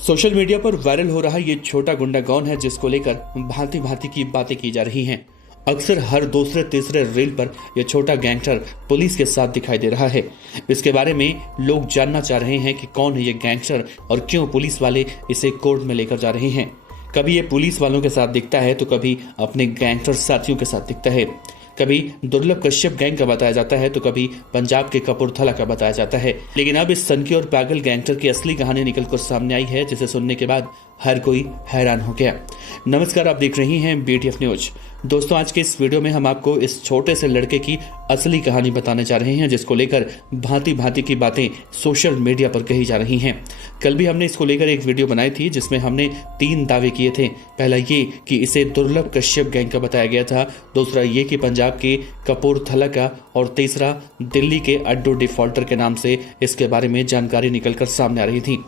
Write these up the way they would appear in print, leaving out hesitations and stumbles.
Social media पर viral हो रहा ये छोटा गुंडा कौन है, जिसको लेकर भांति भांति की बातें की जा रही हैं। अक्सर हर दूसरे तीसरे रील पर यह छोटा गैंगस्टर पुलिस के साथ दिखाई दे रहा है। इसके बारे में लोग जानना चाह रहे हैं कि कौन है ये गैंगस्टर और क्यों पुलिस वाले इसे कोर्ट में लेकर जा रहे हैं। कभी ये पुलिस वालों के साथ दिखता है तो कभी अपने गैंगस्टर साथियों के साथ दिखता है। कभी दुर्लभ कश्यप गैंग का बताया जाता है तो कभी पंजाब के कपूरथला का बताया जाता है। लेकिन अब इस सनकी और पागल गैंगस्टर की असली कहानी निकलकर सामने आई है, जिसे सुनने के बाद हर कोई हैरान हो गया। नमस्कार, आप देख रही हैं BTF न्यूज। दोस्तों, आज के इस वीडियो में हम आपको इस छोटे से लड़के की असली कहानी बताने जा रहे हैं, जिसको लेकर भांति भांति की बातें सोशल मीडिया पर कही जा रही हैं। कल भी हमने इसको लेकर एक वीडियो बनाई थी, जिसमें हमने 3 दावे किए थे। पहला ये कि इसे दुर्लभ कश्यप गैंग का बताया गया था, दूसरा ये कि पंजाब के कपूरथला का, और तीसरा दिल्ली के अड्डू डिफॉल्टर के नाम से इसके बारे में जानकारी निकलकर सामने आ रही थी।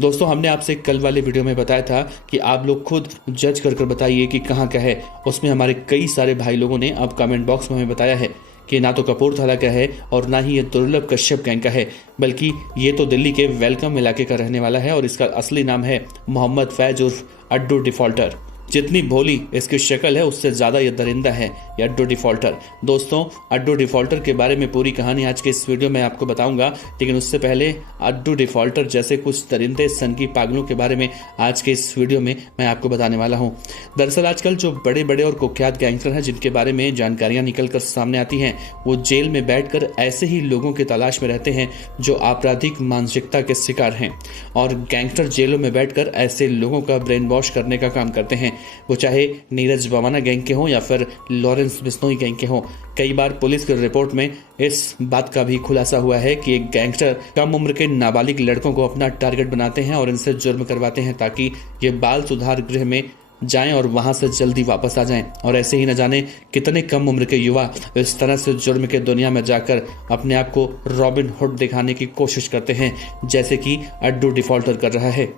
दोस्तों, हमने आपसे कल वाले वीडियो में बताया था कि आप लोग खुद जज कर बताइए कि कहाँ का है। उसमें हमारे कई सारे भाई लोगों ने अब कमेंट बॉक्स में हमें बताया है कि ना तो कपूरथला का है और ना ही ये दुर्लभ कश्यप गैंग का है, बल्कि ये तो दिल्ली के वेलकम इलाके का रहने वाला है और इसका असली नाम है मोहम्मद फैज उर्फ अड्डू डिफॉल्टर। जितनी भोली इसकी शक्ल है, उससे ज्यादा ये दरिंदा है ये अड्डू डिफॉल्टर। दोस्तों, अड्डू डिफॉल्टर के बारे में पूरी कहानी आज के इस वीडियो में आपको बताऊंगा, लेकिन उससे पहले अड्डू डिफॉल्टर जैसे कुछ दरिंदे सनकी पागलों के बारे में आज के इस वीडियो में मैं आपको बताने वाला हूं। दरअसल आजकल जो बड़े बड़े और कुख्यात गैंगस्टर हैं, जिनके बारे में जानकारियां निकलकर सामने आती हैं, वो जेल में बैठकर ऐसे ही लोगों की तलाश में रहते हैं जो आपराधिक मानसिकता के शिकार हैं, और गैंगस्टर जेलों में बैठकर ऐसे लोगों का ब्रेन वॉश करने का काम करते हैं, वो चाहे नीरज बवाना गैंग के हों या फिर लॉरेंस बिश्नोई गैंग के हों। कई बार पुलिस की रिपोर्ट में इस बात का भी खुलासा हुआ है कि एक गैंगस्टर कम उम्र के नाबालिग लड़कों को अपना टारगेट बनाते हैं और इनसे जुर्म करवाते हैं, ताकि ये बाल सुधार गृह में जाएं और वहां से जल्दी वापस आ जाएं। और ऐसे ही न जाने कितने कम उम्र के युवा इस तरह से जुर्म के दुनिया में जाकर अपने आप को रॉबिन हुड दिखाने की कोशिश करते हैं, जैसे कि अड्डू डिफॉल्टर कर रहा है।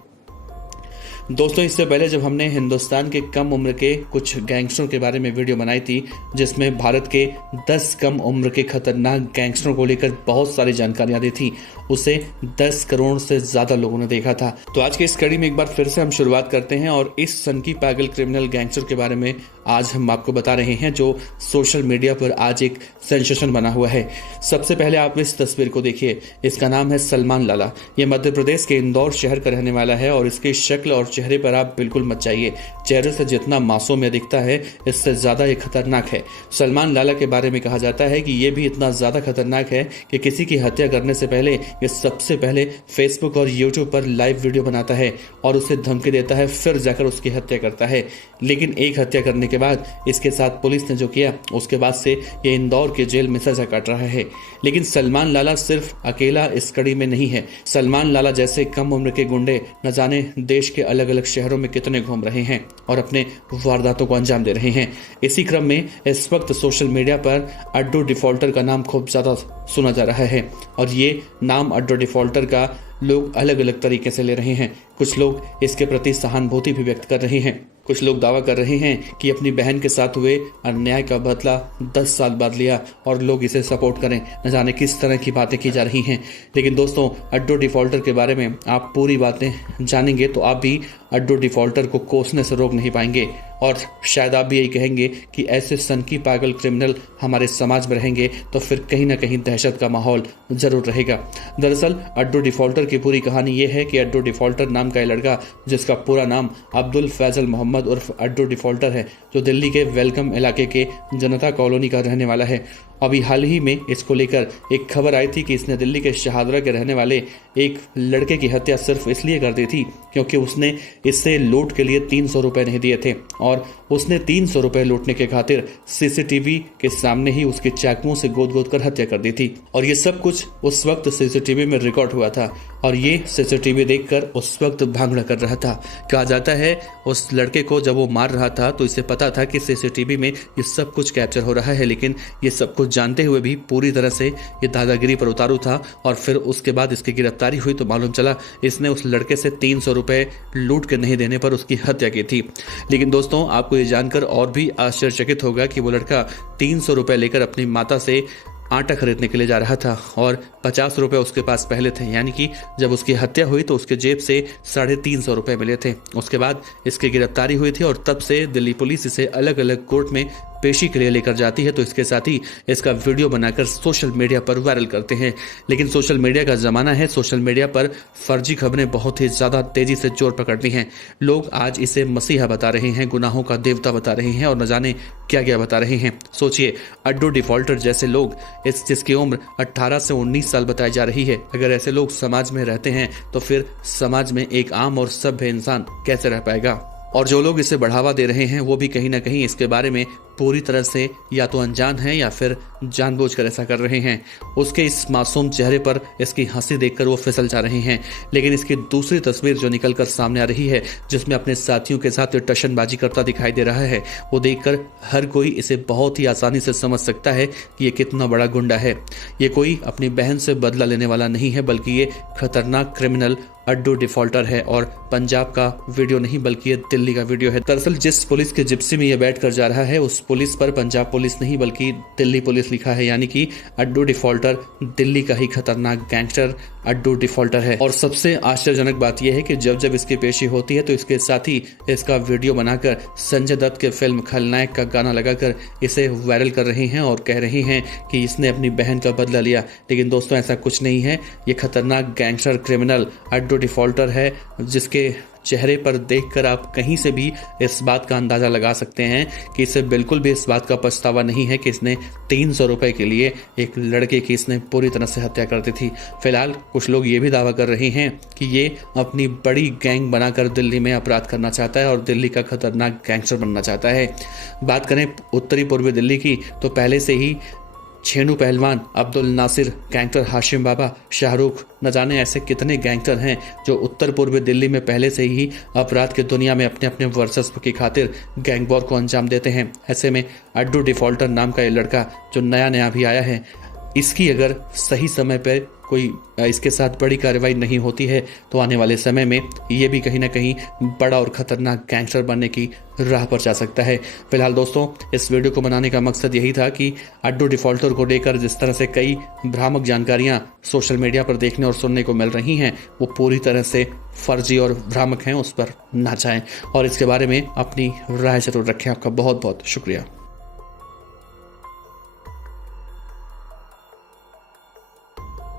दोस्तों, इससे पहले जब हमने हिंदुस्तान के कम उम्र के कुछ गैंगस्टरों के बारे में वीडियो बनाई थी, जिसमें भारत के 10 कम उम्र के खतरनाक गैंगस्टरों को लेकर बहुत सारी जानकारियां दी थी, उसे 10 करोड़ से ज्यादा लोगों ने देखा था। तो आज की इस कड़ी में एक बार फिर से हम शुरुआत करते हैं और इस सनकी पागल क्रिमिनल गैंगस्टर के बारे में आज हम आपको बता रहे हैं, जो सोशल मीडिया पर आज एक सेंसेशन बना हुआ है। सबसे पहले आप इस तस्वीर को देखिए। इसका नाम है सलमान लाला। ये मध्य प्रदेश के इंदौर शहर का रहने वाला है और इसकी शक्ल और चेहरे पर आप बिल्कुल मत जाइए। चेहरे से जितना मासूम दिखता है, इससे ज्यादा ये खतरनाक है। सलमान लाला के बारे में कहा जाता है कि ये भी इतना ज्यादा खतरनाक है कि किसी की हत्या करने से पहले ये सबसे पहले फेसबुक और यूट्यूब पर लाइव वीडियो बनाता है और उसे धमकी देता है, फिर जाकर उसकी हत्या करता है। लेकिन एक हत्या करने के बाद इसके साथ पुलिस ने जो किया, उसके बाद से ये इंदौर के जेल में सजा काट रहा है। लेकिन सलमान लाला सिर्फ अकेला इस कड़ी में नहीं है। सलमान लाला जैसे कम उम्र के गुंडे न जाने देश के अलग अलग शहरों में कितने घूम रहे हैं और अपने वारदातों को अंजाम दे रहे हैं। इसी क्रम में इस वक्त सोशल मीडिया पर अड्डू डिफॉल्टर का नाम खूब ज्यादा सुना जा रहा है, और ये नाम अड्डू डिफॉल्टर का लोग अलग अलग तरीके से ले रहे हैं। कुछ लोग इसके प्रति सहानुभूति भी व्यक्त कर रहे हैं। कुछ लोग दावा कर रहे हैं कि अपनी बहन के साथ हुए अन्याय का बदला 10 साल बाद लिया और लोग इसे सपोर्ट करें। न जाने किस तरह की बातें की जा रही हैं। लेकिन दोस्तों, अड्डू डिफॉल्टर के बारे में आप पूरी बातें जानेंगे तो आप भी अड्डू डिफॉल्टर को कोसने से रोक नहीं पाएंगे, और शायद आप भी यही कहेंगे कि ऐसे सनकी पागल क्रिमिनल हमारे समाज में रहेंगे तो फिर कहीं ना कहीं दहशत का माहौल जरूर रहेगा। दरअसल अड्डू डिफॉल्टर की पूरी कहानी ये है कि अड्डू डिफॉल्टर नाम का लड़का, जिसका पूरा नाम अब्दुल फैजल मोहम्मद उर्फ अड्डू डिफॉल्टर है, जो दिल्ली के वेलकम इलाके के जनता कॉलोनी का रहने वाला है। अभी हाल ही में इसको लेकर एक खबर आई थी कि इसने दिल्ली के शाहदरा के रहने वाले एक लड़के की हत्या सिर्फ इसलिए कर दी थी क्योंकि उसने इससे लूट के लिए 300 रुपए नहीं दिए थे, और उसने 300 रुपए लूटने के खातिर सीसीटीवी के सामने ही उसके चाकुओं से गोद कर हत्या कर दी थी। और ये सब कुछ उस वक्त सीसीटीवी में रिकॉर्ड हुआ था, और ये सीसीटीवी देखकर उस वक्त भांगड़ा कर रहा था। कहा जाता है उस लड़के को जब वो मार रहा था तो इसे पता था कि सीसीटीवी में ये सब कुछ कैप्चर हो रहा है, लेकिन ये सब कुछ जानते हुए भी पूरी तरह से ये दादागिरी पर उतारू था। और फिर उसके बाद इसकी गिरफ्तारी हुई तो मालूम चला इसने उस लड़के से 300 रुपए लूट के नहीं देने पर उसकी हत्या की थी। लेकिन दोस्तों, आपको ये जानकर और भी आश्चर्यचकित होगा कि वो लड़का 300 रुपए लेकर अपनी माता से आटा खरीदने के लिए जा रहा था और 50 रुपए उसके पास पहले थे, यानी कि जब उसकी हत्या हुई तो उसके जेब से 350 रुपए मिले थे। उसके बाद इसकी गिरफ्तारी हुई थी और तब से दिल्ली पुलिस इसे अलग अलग कोर्ट में पेशी के लिए लेकर जाती है। तो इसके साथ ही इसका वीडियो बनाकर सोशल मीडिया पर वायरल करते हैं। लेकिन सोशल मीडिया का जमाना है, सोशल मीडिया पर फर्जी खबरें बहुत ही ज्यादा तेजी से जोर पकड़ती हैं। लोग आज इसे मसीहा बता रहे हैं, गुनाहों का देवता बता रहे हैं और न जाने क्या क्या बता रहे हैं। सोचिए, अड्डू डिफॉल्टर जैसे लोग, जिसकी उम्र 18 से 19 साल बताई जा रही है, अगर ऐसे लोग समाज में रहते हैं तो फिर समाज में एक आम और सभ्य इंसान कैसे रह पाएगा। और जो लोग इसे बढ़ावा दे रहे हैं वो भी कहीं ना कहीं इसके बारे में पूरी तरह से या तो अनजान हैं या फिर जानबूझकर ऐसा कर रहे हैं। उसके इस मासूम चेहरे पर इसकी हंसी देखकर वो फिसल जा रहे हैं। लेकिन इसकी दूसरी तस्वीर जो निकलकर सामने आ रही है, जिसमें अपने साथियों के साथ टशनबाजी करता दिखाई दे रहा है, वो देखकर हर कोई इसे बहुत ही आसानी से समझ सकता है कि ये कितना बड़ा गुंडा है। ये कोई अपनी बहन से बदला लेने वाला नहीं है, बल्कि ये खतरनाक क्रिमिनल अड्डू डिफॉल्टर है। और पंजाब का वीडियो नहीं बल्कि ये दिल्ली का वीडियो है। दरअसल जिस पुलिस के जिप्सी में ये बैठ कर जा रहा है उस पुलिस पर पंजाब पुलिस नहीं बल्कि दिल्ली पुलिस लिखा है, यानी कि अड्डू डिफॉल्टर दिल्ली का ही खतरनाक गैंगस्टर अड्डू डिफॉल्टर है। और सबसे आश्चर्यजनक बात यह है कि जब जब इसकी पेशी होती है तो इसके साथ ही इसका वीडियो बनाकर संजय दत्त के फिल्म खलनायक का गाना लगाकर इसे वायरल कर रहे हैं और कह रहे हैं कि इसने अपनी बहन का बदला लिया। लेकिन दोस्तों, ऐसा कुछ नहीं है। ये खतरनाक गैंगस्टर क्रिमिनल अड्डू डिफॉल्टर है, जिसके चेहरे पर देखकर आप कहीं से भी इस बात का अंदाजा लगा सकते हैं कि इसे बिल्कुल भी इस बात का पछतावा नहीं है कि इसने 300 रुपए के लिए एक लड़के की इसने पूरी तरह से हत्या कर दी थी। फिलहाल कुछ लोग ये भी दावा कर रहे हैं कि ये अपनी बड़ी गैंग बनाकर दिल्ली में अपराध करना चाहता है और दिल्ली का खतरनाक गैंगस्टर बनना चाहता है। बात करें उत्तरी पूर्वी दिल्ली की तो पहले से ही छेनू पहलवान, अब्दुल नासिर, गैंगस्टर हाशिम बाबा, शाहरुख, न जाने ऐसे कितने गैंगस्टर हैं जो उत्तर पूर्वी दिल्ली में पहले से ही अपराध की दुनिया में अपने अपने वर्चस्व की खातिर गैंग वॉर को अंजाम देते हैं। ऐसे में अड्डू डिफॉल्टर नाम का ये लड़का जो नया नया भी आया है, इसकी अगर सही समय पर कोई इसके साथ बड़ी कार्रवाई नहीं होती है तो आने वाले समय में ये भी कहीं ना कहीं बड़ा और खतरनाक गैंगस्टर बनने की राह पर जा सकता है। फिलहाल दोस्तों, इस वीडियो को बनाने का मकसद यही था कि अड्डू डिफॉल्टर को लेकर जिस तरह से कई भ्रामक जानकारियां सोशल मीडिया पर देखने और सुनने को मिल रही हैं, वो पूरी तरह से फर्जी और भ्रामक हैं, उस पर ना जाएं और इसके बारे में अपनी राय जरूर रखें। आपका बहुत बहुत शुक्रिया।